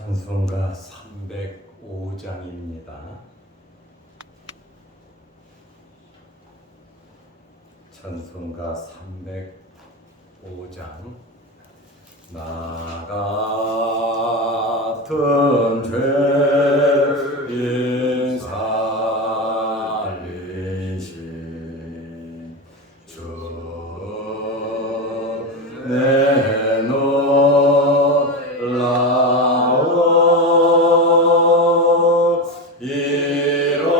찬송가 305장입니다. 찬송가 305장. 나 같은 죄인 살리신 주 내놀라워 잃었던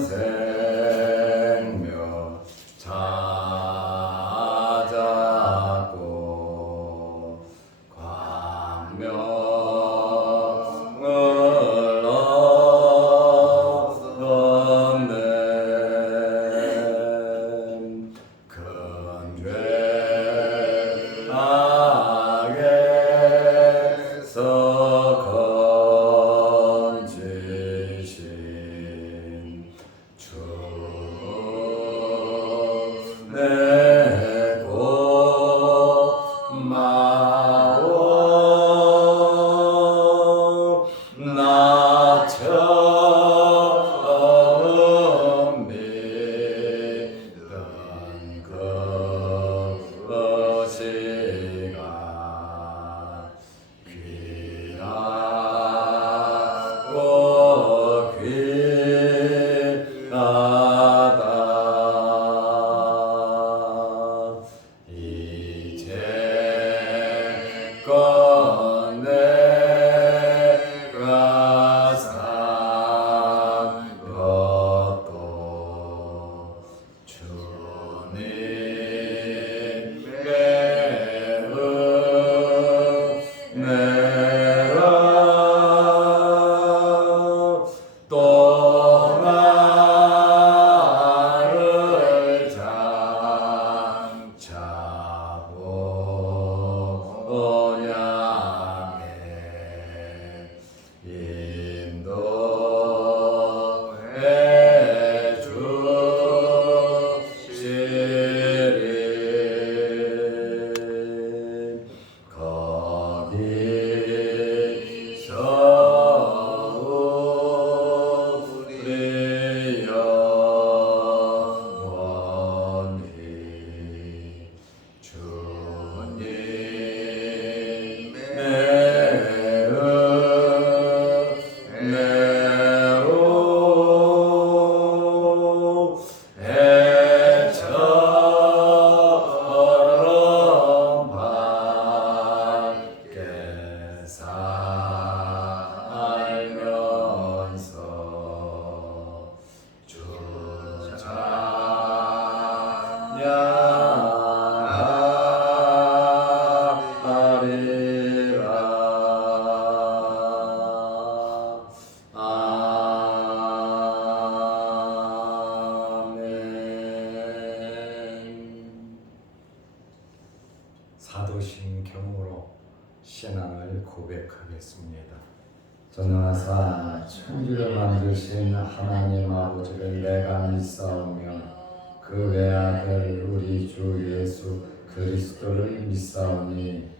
생명 찾았고 광명을 얻었네. 큰 죄 악에서 건지신 주 내 고마워. 나 처음 믿던 그것이가 귀하고 귀하다. 이제껏 내가 산 것도 주님의 은혜라. 또 나를 장차 본향에 인도해 주시리. 거기서 우리 영원히 주님의 은혜로 해처럼 밝게 살면서 주 찬양하리라. 아멘. 사도신경으로 신앙을 고백하겠습니다. 전능하사 천지를 만드신 하나님 아버지를 내가 믿사오며 그 외아들 우리 주 예수 그리스도를 믿사오니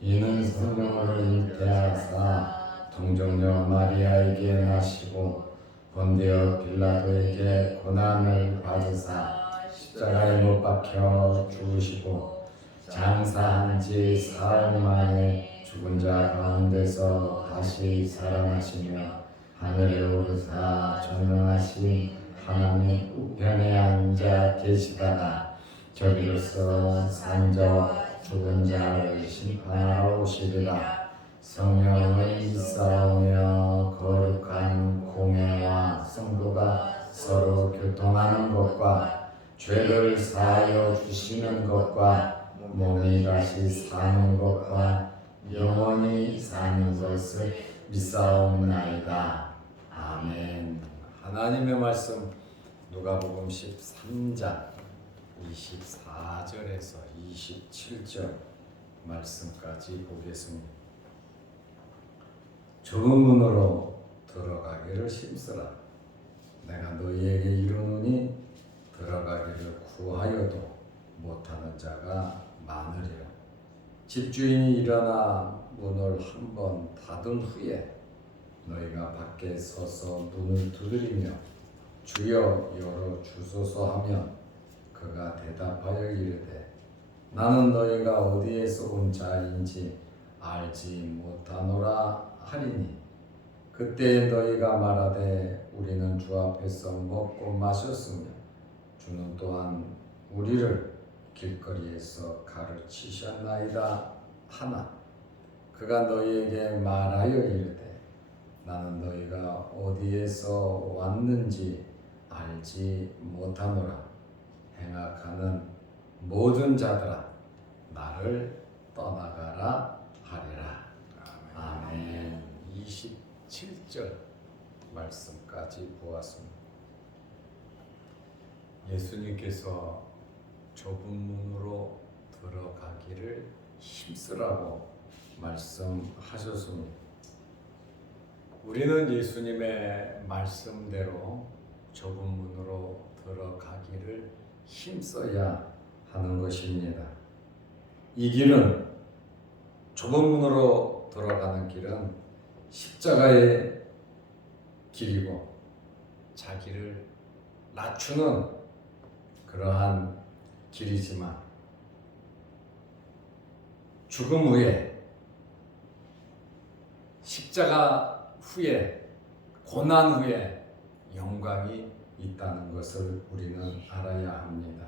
이는 성령으로 잉태하사 동정녀 마리아에게 나시고 본디오 빌라도에게 고난을 받으사 십자가에 못 박혀 죽으시고 장사한 지 사흘 만에 죽은 자 가운데서 다시 살아나시며 하늘에 오르사 전능하신 하나님 우편에 앉아 계시다가 저기로서 산자와 죽은 자를 심판하러 오시리라. 성령을 믿사오며 거룩한 공회와 성도가 서로 교통하는 것과 죄를 사하여 주시는 것과 몸이 다시 사는 것과 영원히 사는 것을 믿사옵나이다. 아멘. 하나님의 말씀 누가복음 13장 24절에서 27절 말씀까지 보겠습니다. 좁은 문으로 들어가기를 힘쓰라. 내가 너희에게 이르노니 들어가기를 구하여도 못하는 자가 많으리라. 집주인이 일어나 문을 한 번 닫은 후에 너희가 밖에 서서 문을 두드리며 주여 열어 주소서 하면 그가 대답하여 이르되 나는 너희가 어디에서 온 자인지 알지 못하노라 하리니 그때 너희가 말하되 우리는 주 앞에서 먹고 마셨으며 주는 또한 우리를 길거리에서 가르치셨나이다 하나 그가 너희에게 말하여 이르되 나는 너희가 어디에서 왔는지 알지 못하노라 행악하는 모든 자들아 나를 떠나가라 하리라. 아멘. 27절 말씀까지 보았습니다. 예수님께서 좁은 문으로 들어가기를 힘쓰라고 말씀하셨습니다. 우리는 예수님의 말씀대로 좁은 문으로 들어가기를 힘써야 하는 것입니다. 이 길은 좁은 문으로 들어가는 길은 십자가의 길이고 자기를 낮추는 그러한 길이지만 죽음 후에 십자가 후에 고난 후에 영광이 있다는 것을 우리는 알아야 합니다.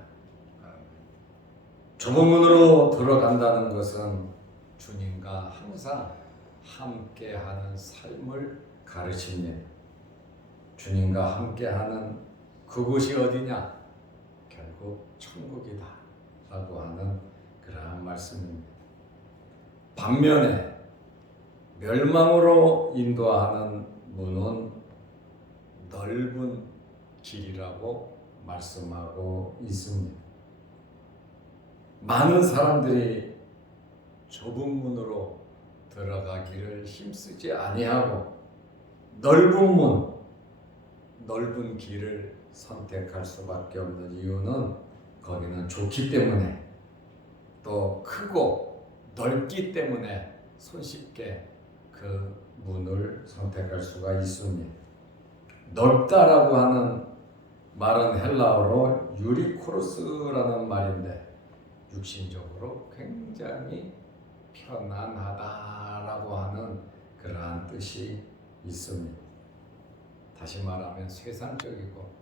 좁은 문으로 들어간다는 것은 주님과 항상 함께하는 삶을 가르칩니다. 주님과 함께하는 그곳이 어디냐? 결국 천국이다 라고 하는 그러한 말씀입니다. 반면에 멸망으로 인도하는 문은 넓은 길이라고 말씀하고 있습니다. 많은 사람들이 좁은 문으로 들어가기를 힘쓰지 아니하고 넓은 문, 넓은 길을 선택할 수밖에 없는 이유는 거기는 좋기 때문에 또 크고 넓기 때문에 손쉽게 그 문을 선택할 수가 있습니다. 넓다라고 하는 말은 헬라어로 유리코르스라는 말인데 육신적으로 굉장히 편안하다라고 하는 그러한 뜻이 있습니다. 다시 말하면 세상적이고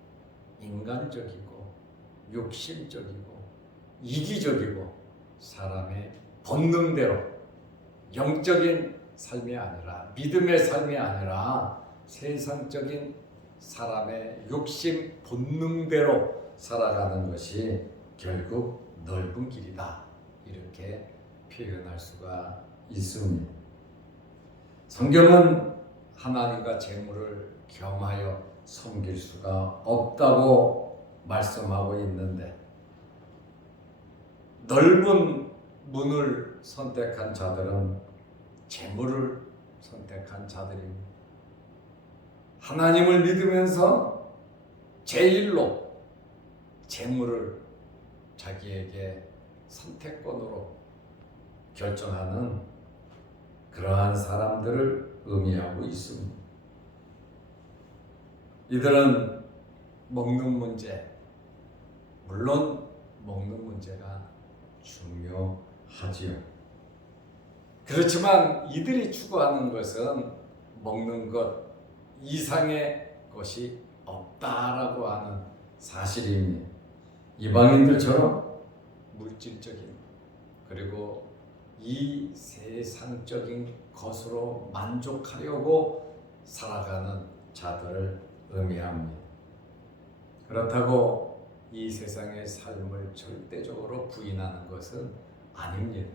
인간적이고 욕심적이고 이기적이고 사람의 본능대로 영적인 삶이 아니라 믿음의 삶이 아니라 세상적인 사람의 욕심 본능대로 살아가는 것이 결국 넓은 길이다 이렇게 표현할 수가 있습니다. 성경은 하나님과 재물을 겸하여 섬길 수가 없다고 말씀하고 있는데 넓은 문을 선택한 자들은 재물을 선택한 자들입니다. 하나님을 믿으면서 제일로 재물을 자기에게 선택권으로 결정하는 그러한 사람들을 의미하고 있습니다. 이들은 먹는 문제, 물론 먹는 문제가 중요하지요. 그렇지만 이들이 추구하는 것은 먹는 것 이상의 것이 없다라고 하는 사실입니다. 이방인들처럼 물질적인 그리고 이 세상적인 것으로 만족하려고 살아가는 자들을 의미합니다. 그렇다고 이 세상의 삶을 절대적으로 부인하는 것은 아닙니다.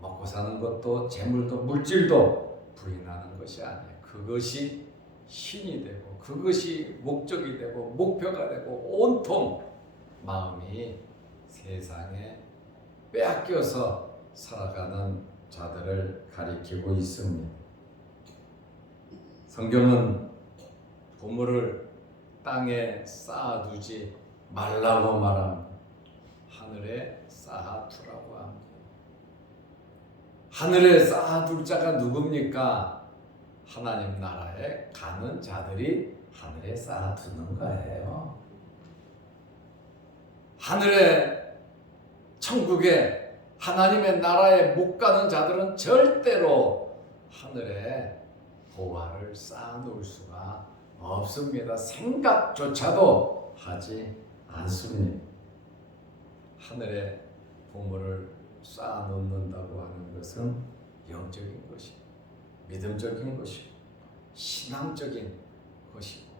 먹고 사는 것도 재물도 물질도 부인하는 것이 아니에요. 그것이 신이 되고 그것이 목적이 되고 목표가 되고 온통 마음이 세상에 빼앗겨서 살아가는 자들을 가리키고 있습니다. 성경은 보물을 땅에 쌓아두지 말라고 말합니다. 하늘에 쌓아두라고 합니다. 하늘에 쌓아둘 자가 누굽니까? 하나님 나라에 가는 자들이 하늘에 쌓아두는 거예요. 하늘에, 천국에, 하나님의 나라에 못 가는 자들은 절대로 하늘에 보화를 쌓아놓을 수가 없습니다. 생각조차도 하지 않습니다. 하늘에 보물을 쌓아놓는다고 하는 것은 영적인 것이고 믿음적인 것이고 신앙적인 것이고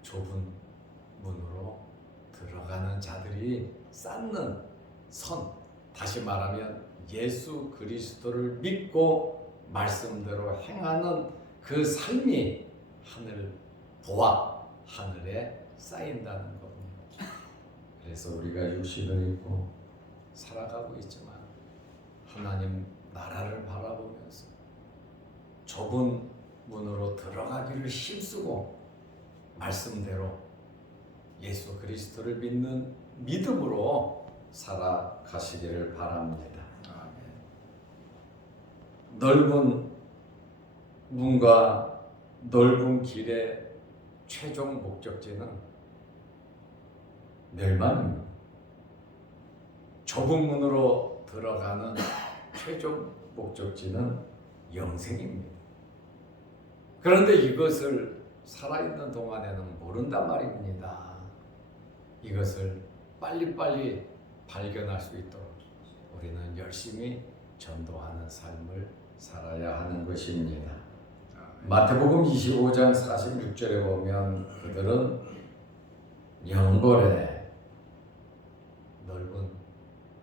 좁은 문으로 들어가는 자들이 쌓는 선, 다시 말하면 예수 그리스도를 믿고 말씀대로 행하는 그 삶이 하늘 보화, 하늘에 쌓인다는 겁니다. 그래서 우리가 육신을 입고 살아가고 있지만 하나님 나라를 바라보면서 좁은 문으로 들어가기를 힘쓰고 말씀대로 예수 그리스도를 믿는 믿음으로 살아가시기를 바랍니다. 넓은 문과 넓은 길의 최종 목적지는 멸망입니다. 좁은 문으로 들어가는 최종 목적지는 영생입니다. 그런데 이것을 살아있는 동안에는 모른단 말입니다. 이것을 빨리빨리 발견할 수 있도록 우리는 열심히 전도하는 삶을 살아야 하는 것입니다. 마태복음 25장 46절에 보면 그들은 영벌에, 넓은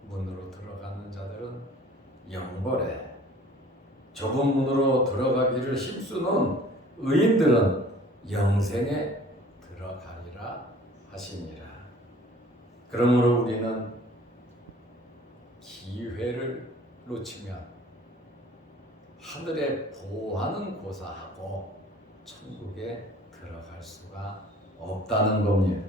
문으로 들어가는 자들은 영벌에, 좁은 문으로 들어가기를 힘쓰는 의인들은 영생에 들어가리라 하시니라. 그러므로 우리는 기회를 놓치면 하늘에 보호하는 고사하고 천국에 들어갈 수가 없다는 겁니다.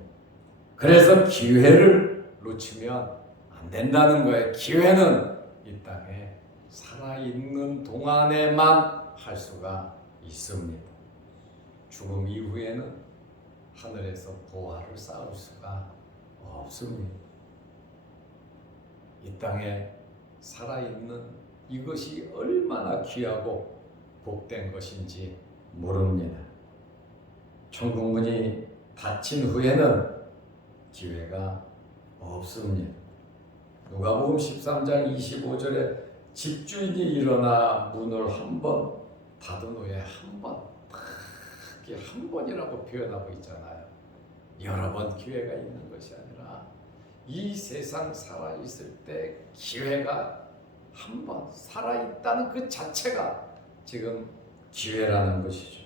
그래서 기회를 놓치면 안 된다는 거예요. 기회는 이 땅에 살아있는 동안에만 할 수가 있습니다. 죽음 이후에는 하늘에서 보화를 쌓을 수가 없습니다. 이 땅에 살아있는 이것이 얼마나 귀하고 복된 것인지 모릅니다. 천국 문이 닫힌 후에는 기회가 없습니다. 누가복음 13장 25절에 집주인이 일어나 문을 한 번 닫은 후에 한 번, 이게 한 번이라고 표현하고 있잖아요. 여러 번 기회가 있는 것이 아니라 이 세상 살아있을 때 기회가 한 번 살아있다는 그 자체가 지금 기회라는 것이죠.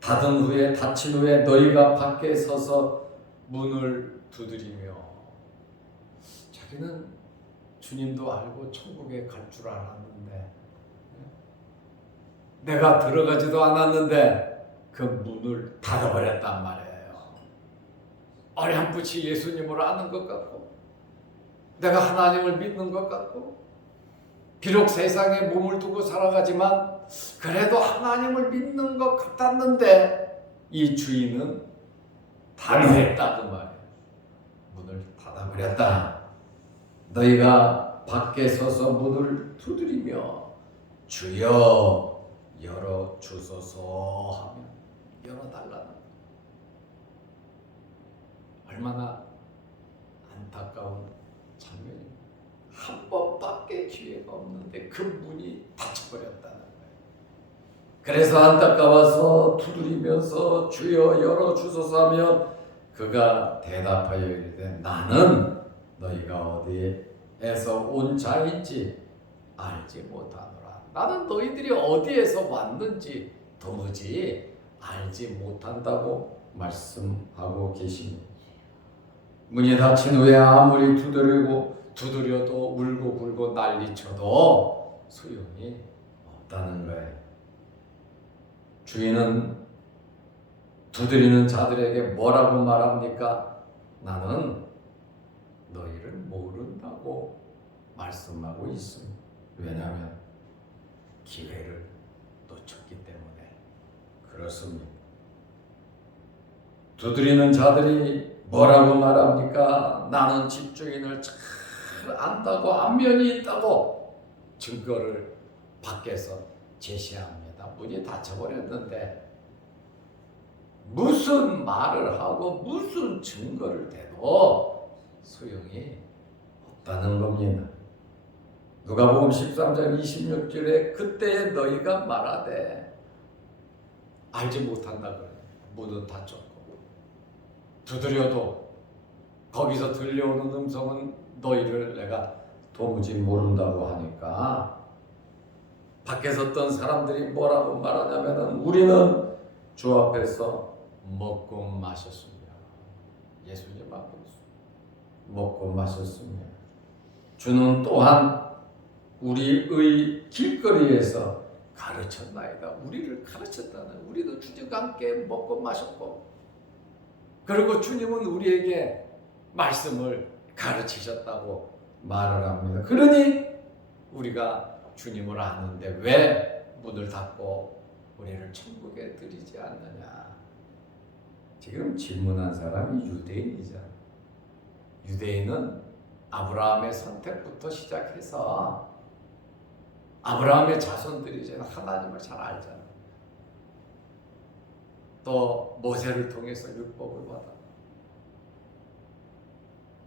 닫은 후에, 닫힌 후에 너희가 밖에 서서 문을 두드리며, 자기는 주님도 알고 천국에 갈 줄 알았는데, 내가 들어가지도 않았는데 그 문을 닫아버렸단 말이에요. 어렴풋이 예수님을 아는 것 같고, 내가 하나님을 믿는 것 같고, 비록 세상에 몸을 두고 살아가지만 그래도 하나님을 믿는 것 같았는데 이 주인은 단호했다 그 말이에요. 문을 닫아버렸다. 너희가 밖에 서서 문을 두드리며 주여 열어주소서 하면 열어달라는, 얼마나 안타까운 장면입니다. 한 번밖에 기회가 없는데 그 문이 닫혀버렸다는 거예요. 그래서 안타까워서 두드리면서 주여 열어주소서 하면 그가 대답하여 이르되 나는 너희가 어디에서 온 자인지 알지 못하노라. 나는 너희들이 어디에서 왔는지 도무지 알지 못한다고 말씀하고 계십니다. 문이 닫힌 후에 아무리 두드려도 울고 불고 난리쳐도 소용이 없다는 거예요. 주인은 두드리는 자들에게 뭐라고 말합니까? 나는 너희를 모른다고 말씀하고 있습니다. 왜냐하면 기회를 놓쳤기 때문에 그렇습니다. 두드리는 자들이 뭐라고 말합니까? 나는 집주인을 잘 안다고 안면이 있다고 증거를 밖에서 제시합니다. 문이 닫혀버렸는데 무슨 말을 하고 무슨 증거를 대도 소용이 없다는 겁니다. 누가복음 13장 26절에 그때 너희가 말하되 알지 못한다 그래요. 문은 닫혔고 두드려도 거기서 들려오는 음성은 너희를 내가 도무지 모른다고 하니까 밖에 섰던 사람들이 뭐라고 말하냐면은 우리는 주 앞에서 먹고 마셨습니다. 예수님 앞에서 먹고 마셨습니다. 주는 또한 우리의 길거리에서 가르쳤나이다. 우리를 가르쳤다는, 우리도 주님과 함께 먹고 마셨고, 그리고 주님은 우리에게 말씀을 가르치셨다고 말을 합니다. 그러니 우리가 주님을 아는데 왜 문을 닫고 우리를 천국에 들이지 않느냐. 지금 질문한 사람이 유대인이잖아. 유대인은 아브라함의 선택부터 시작해서 아브라함의 자손들이잖아. 하나님을 잘 알잖아. 또 모세를 통해서 율법을 받아.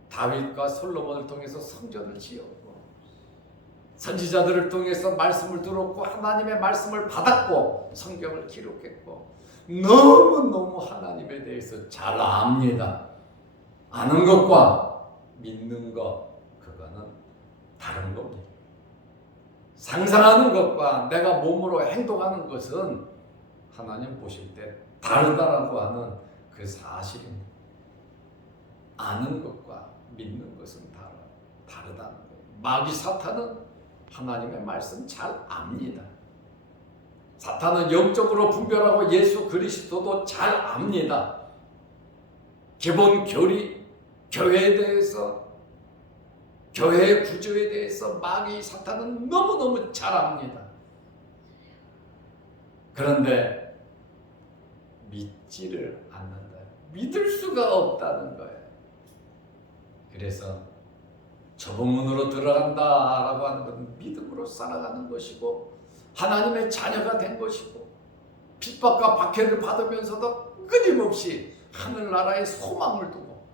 다윗과 솔로몬을 통해서 성전을 지었고, 선지자들을 통해서 말씀을 들었고, 하나님의 말씀을 받았고, 성경을 기록했고, 너무너무 하나님에 대해서 잘 압니다. 아는 것과 믿는 것, 그거는 다른 겁니다. 상상하는 것과 내가 몸으로 행동하는 것은 하나님 보실 때 다르다라고 하는 그 사실입니다. 아는 것과 믿는 것은 다르다는 거예요. 마귀 사탄은 하나님의 말씀 잘 압니다. 사탄은 영적으로 분별하고 예수 그리스도도 잘 압니다. 기본 교리, 교회에 대해서, 교회의 구조에 대해서 마귀 사탄은 너무너무 잘 압니다. 그런데 믿지를 않는다. 믿을 수가 없다는 거예요. 그래서 좁은 문으로 들어간다라고 하는 것은 믿음으로 살아가는 것이고 하나님의 자녀가 된 것이고 핍박과 박해를 받으면서도 끊임없이 하늘나라의 소망을 두고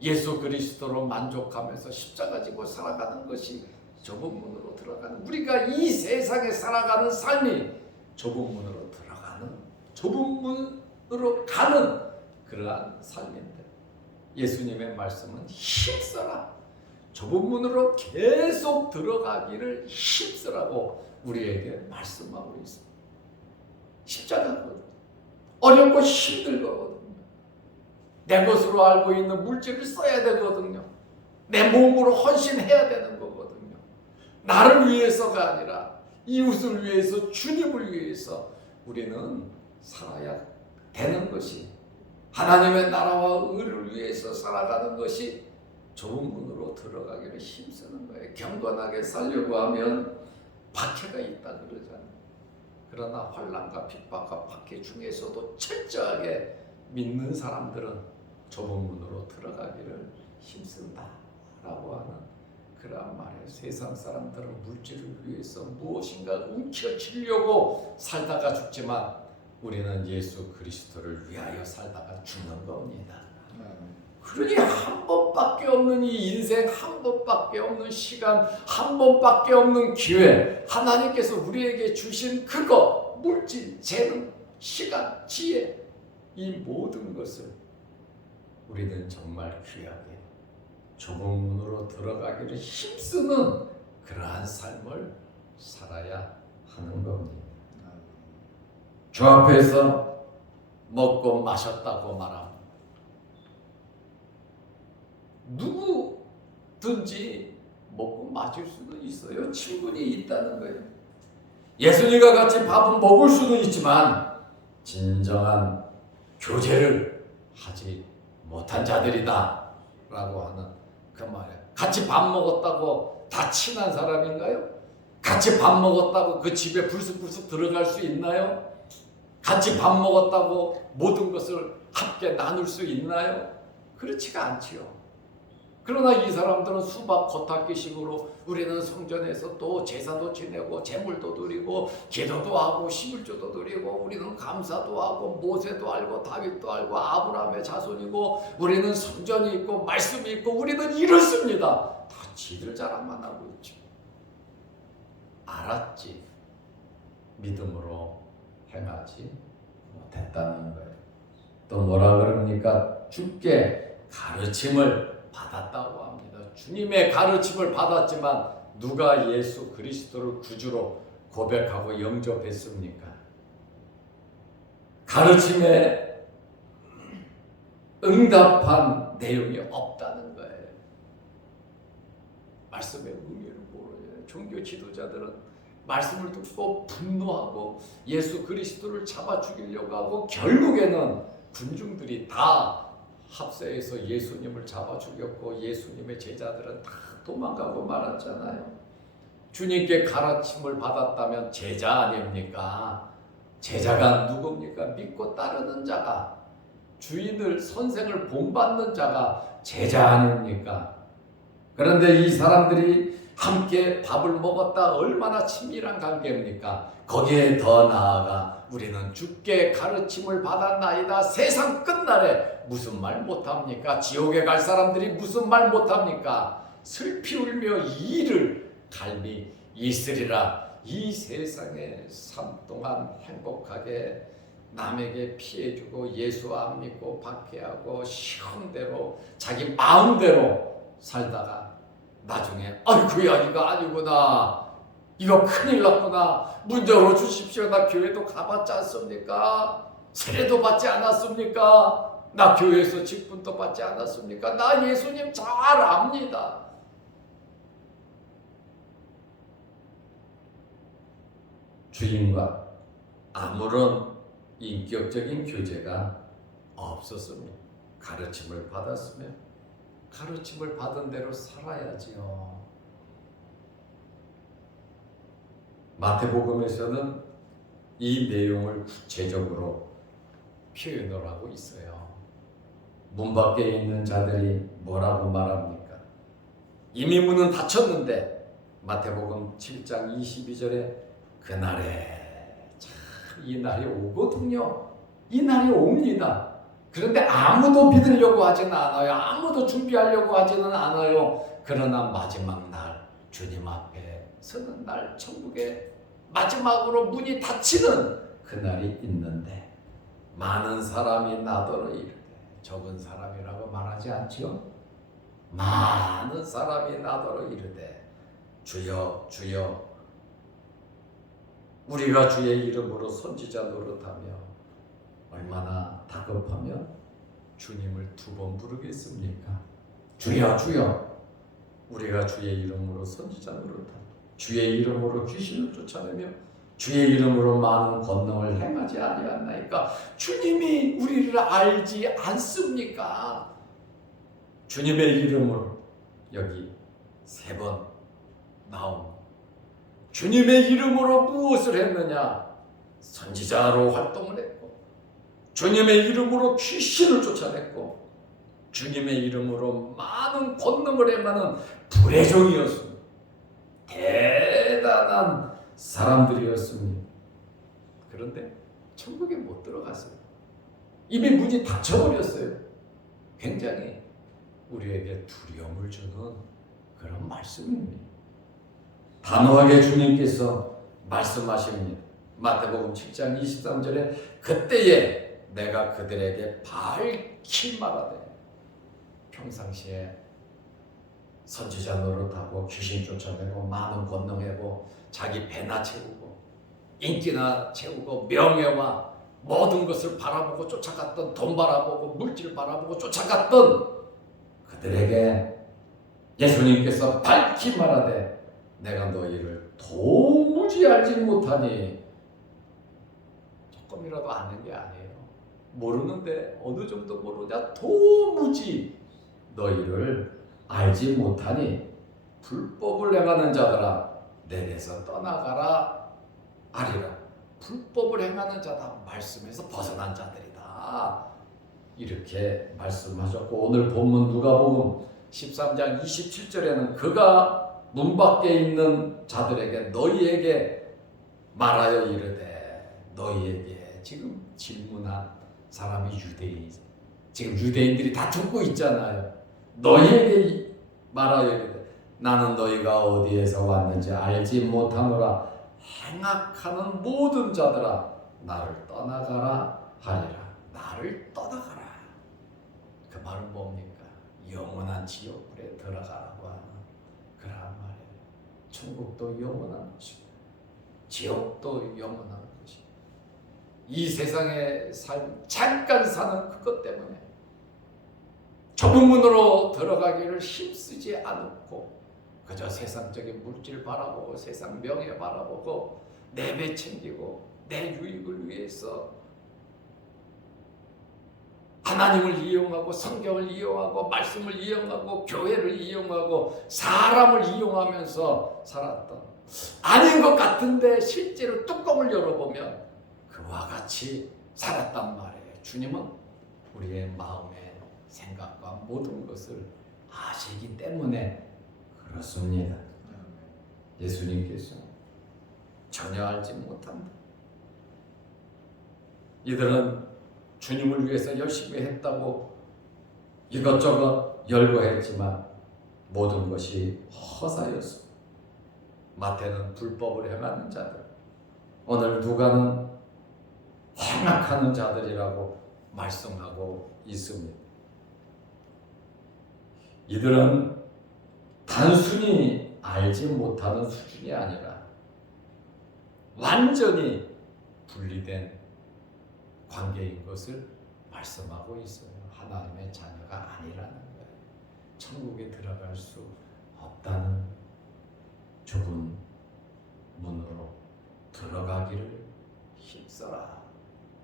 예수 그리스도로 만족하면서 십자가 지고 살아가는 것이 좁은 문으로 들어가는, 우리가 이 세상에 살아가는 삶이 좁은 문으로 들어가는, 좁은 문으로 가는 그러한 삶인데 예수님의 말씀은 힘써라, 좁은 문으로 계속 들어가기를 힘쓰라고 우리에게 말씀하고 있습니다. 십자가거든요. 어렵고 힘들거든요. 내 것으로 알고 있는 물질을 써야 되거든요. 내 몸으로 헌신해야 되는 거거든요. 나를 위해서가 아니라 이웃을 위해서, 주님을 위해서 우리는 살아야 되는 것이, 하나님의 나라와 의를 위해서 살아가는 것이 좁은 문으로 들어가기를 힘쓰는 거예요. 경건하게 살려고 하면 박해가 있다 그러잖아요. 그러나 환난과 핍박과 박해 중에서도 철저하게 믿는 사람들은 좁은 문으로 들어가기를 힘쓴다라고 하는 그러한 말이에요. 세상 사람들은 물질을 위해서 무엇인가 움켜쥐려고 살다가 죽지만 우리는 예수 그리스도를 위하여 살다가 죽는 겁니다. 그러니 한 번밖에 없는 이 인생, 한 번밖에 없는 시간, 한 번밖에 없는 기회, 하나님께서 우리에게 주신 그거, 물질, 재능, 시간, 지혜, 이 모든 것을 우리는 정말 귀하게 좁은 문으로 들어가기를 힘쓰는 그러한 삶을 살아야 하는 겁니다. 주 앞에서 먹고 마셨다고 말합니다. 누구든지 먹고 마실 수는 있어요. 친분이 있다는 거예요. 예수님과 같이 밥은 먹을 수는 있지만 진정한 교제를 하지 못한 자들이다 라고 하는 그 말이에요. 같이 밥 먹었다고 다 친한 사람인가요? 같이 밥 먹었다고 그 집에 불쑥불쑥 들어갈 수 있나요? 같이 밥 먹었다고 모든 것을 함께 나눌 수 있나요? 그렇지가 않지요. 그러나 이 사람들은 수박 겉핥기식으로 우리는 성전에서 또 제사도 지내고 제물도 드리고 기도도 하고 11조도 드리고 우리는 감사도 하고 모세도 알고 다윗도 알고 아브라함의 자손이고 우리는 성전이 있고 말씀이 있고 우리는 이렇습니다. 다 지들 자랑만 하고 있죠. 알았지. 믿음으로 행하지 못했다는 거예요. 또 뭐라 그럽니까? 주께 가르침을 받았다고 합니다. 주님의 가르침을 받았지만 누가 예수 그리스도를 구주로 고백하고 영접했습니까? 가르침에 응답한 내용이 없다는 거예요. 말씀의 의미를 모르요. 종교 지도자들은 말씀을 듣고 분노하고 예수 그리스도를 잡아 죽이려고 하고 결국에는 군중들이 다 합세해서 예수님을 잡아 죽였고 예수님의 제자들은 다 도망가고 말았잖아요. 주님께 가르침을 받았다면 제자 아닙니까? 제자가 누굽니까? 믿고 따르는 자가, 주인을 선생을 본받는 자가 제자 아닙니까? 그런데 이 사람들이 함께 밥을 먹었다 얼마나 친밀한 관계입니까? 거기에 더 나아가 우리는 주께 가르침을 받았나이다. 세상 끝날에 무슨 말 못합니까? 지옥에 갈 사람들이 무슨 말 못합니까? 슬피 울며 이를 갈미 있으리라. 이 세상의 삶 동안 행복하게 남에게 피해주고 예수 안 믿고 박해하고 쉬운 대로 자기 마음대로 살다가 나중에 아이고야 이거 아니구나, 이거 큰일 났구나, 문 열어주십시오, 나 교회도 가봤지 않습니까? 세례도 받지 않았습니까? 나 교회에서 직분도 받지 않았습니까? 나 예수님 잘 압니다. 주님과 아무런 인격적인 교제가 없었습니다. 가르침을 받았으면 가르침을 받은 대로 살아야지요. 마태복음에서는 이 내용을 구체적으로 표현을 하고 있어요. 문 밖에 있는 자들이 뭐라고 말합니까? 이미 문은 닫혔는데 마태복음 7장 22절에 그날에 참 이 날이 오거든요. 이 날이 옵니다. 그런데 아무도 믿으려고 하지는 않아요. 아무도 준비하려고 하지는 않아요. 그러나 마지막 날 주님 앞에 서는 날, 천국에 마지막으로 문이 닫히는 그날이 있는데 많은 사람이 나더러 이르되, 적은 사람이라고 말하지 않지요. 많은 사람이 나더러 이르되 주여 주여 우리가 주의 이름으로 선지자 노릇하며 얼마나 다급하면 주님을 2번 부르겠습니까? 주여 주여 우리가 주의 이름으로 선지자 노릇하며 주의 이름으로 귀신을 쫓아내며 주의 이름으로 많은 권능을 행하지 아니하나이까? 주님이 우리를 알지 않습니까? 주님의 이름으로 여기 3번 나옵니다. 주님의 이름으로 무엇을 했느냐? 선지자로 활동을 했고, 주님의 이름으로 귀신을 쫓아냈고, 주님의 이름으로 많은 권능을 행하는 불의 종이었습니다. 대단한 사람들이었습니다. 그런데 천국에 못 들어갔어요. 이미 문이 닫혀버렸어요. 굉장히 우리에게 두려움을 주는 그런 말씀입니다. 단호하게 주님께서 말씀하십니다. 마태복음 7장 23절에 그때에 내가 그들에게 밝히 말하되, 평상시에 선지자 노릇하고 귀신 쫓아내고 많은 권능하고 자기 배나 채우고 인기나 채우고 명예와 모든 것을 바라보고 쫓아갔던, 돈 바라보고 물질 바라보고 쫓아갔던 그들에게 예수님께서 밝히 말하되 내가 너희를 도무지 알지 못하니. 조금이라도 아는 게 아니에요. 모르는데 어느 정도 모르냐? 도무지 너희를 알지 못하니 불법을 행하는 자들아 내게서 떠나가라 하리라. 불법을 행하는 자다. 말씀에서 벗어난 자들이다. 이렇게 말씀하셨고, 오늘 본문 누가복음 13장 27절에는 그가 문 밖에 있는 자들에게 너희에게 말하여 이르되, 너희에게 지금 질문한 사람이 유대인, 지금 유대인들이 다 듣고 있잖아요. 너희에게 말하여 이르되 나는 너희가 어디에서 왔는지 알지 못하노라. 행악하는 모든 자들아 나를 떠나가라 하리라. 나를 떠나가라. 그 말은 뭡니까? 영원한 지옥불에 들어가라고 하는 그러한 말이에요. 천국도 영원한 것이고 지옥도 영원한 것이고, 이 세상의 삶 잠깐 사는 그것 때문에 좁은 문으로 들어가기를 힘쓰지 않고 그저 세상적인 물질 바라보고 세상 명예 바라보고 내 배 챙기고 내 유익을 위해서 하나님을 이용하고 성경을 이용하고 말씀을 이용하고 교회를 이용하고 사람을 이용하면서 살았던, 아닌 것 같은데 실제로 뚜껑을 열어보면 그와 같이 살았단 말이에요. 주님은 우리의 마음의 생각과 모든 것을 아시기 때문에 그렇습니다. 예수님께서 전혀 알지 못한다. 이들은 주님을 위해서 열심히 했다고 이것저것 열거했지만 모든 것이 허사였습니다. 마태는 불법을 행하는 자들, 오늘 누가는 행악하는 자들이라고 말씀하고 있습니다. 이들은 단순히 알지 못하는 수준이 아니라 완전히 분리된 관계인 것을 말씀하고 있어요. 하나님의 자녀가 아니라는 거예요. 천국에 들어갈 수 없다는, 좁은 문으로 들어가기를 힘써라.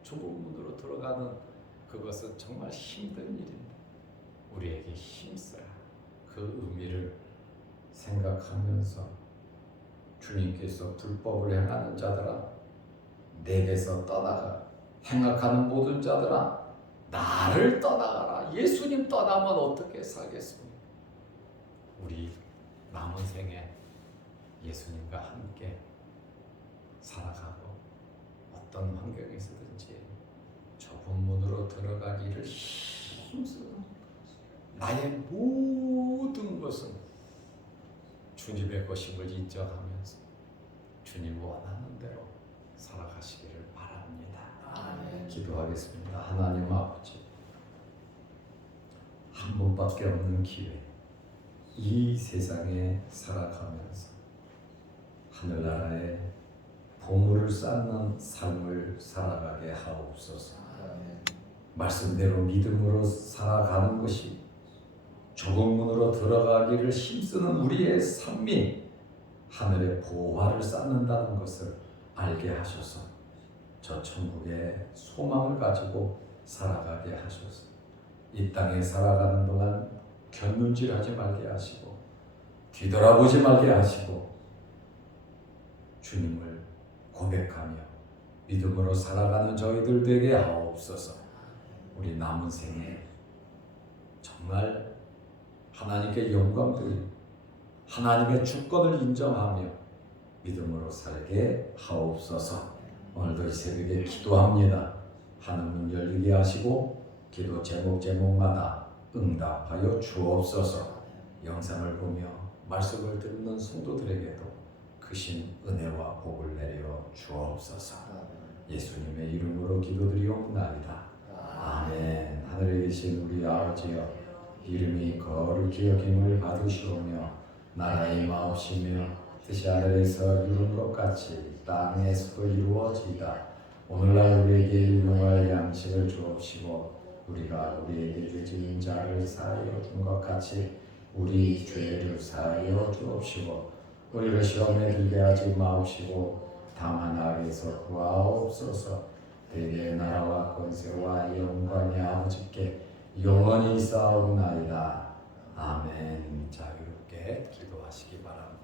좁은 문으로 들어가는 그것은 정말 힘든 일인데 우리에게 힘써라. 그 의미를 생각하면서 주님께서 불법을 행하는 자들아 내게서 떠나가, 행악하는 모든 자들아 나를 떠나가라. 예수님 떠나면 어떻게 살겠습니까? 우리 남은 생에 예수님과 함께 살아가고 어떤 환경에서든지 좁은 문으로 들어가기를 힘쓰는, 나의 모든 것은 주님의 것임을 인정하면서 주님 원하는 대로 살아가시기를 바랍니다. 아멘. 기도하겠습니다. 하나님 아버지, 한 번밖에 없는 기회, 이 세상에 살아가면서 하늘나라에 보물을 쌓는 삶을 살아가게 하옵소서. 말씀대로 믿음으로 살아가는 것이 좁은 문으로 들어가기를 힘쓰는 우리의 삶이 하늘의 보화를 쌓는다는 것을 알게 하셔서 저 천국의 소망을 가지고 살아가게 하셔서 이 땅에 살아가는 동안 견눈질하지 말게 하시고 뒤돌아보지 말게 하시고 주님을 고백하며 믿음으로 살아가는 저희들 되게 하옵소서. 우리 남은 생에 정말 하나님께 영광 드리고 하나님의 주권을 인정하며 믿음으로 살게 하옵소서. 오늘도 이 새벽에 기도합니다. 하늘문 열리게 하시고 기도 제목마다 응답하여 주옵소서. 영상을 보며 말씀을 듣는 성도들에게도 크신 은혜와 복을 내려 주옵소서. 예수님의 이름으로 기도드리옵나이다. 아멘. 하늘에 계신 우리 아버지여, 이름이 거룩히 여김을 받으시오며 나라의 마옵시며 뜻이 하늘에서 이룬 것 같이 땅에서도 이루어지이다. 오늘날 우리에게 일용할 양식을 주옵시고 우리가 우리에게 죄지은 자를 사하여 준 것 같이 우리 죄를 사하여 주옵시고 우리를 시험에 들게 하지 마옵시고 다만 악에서 구하옵소서. 대개의 나라와 권세와 영광이 아버지께 영원히 있사옵나이다. 아멘. 자유롭게 기도하시기 바랍니다.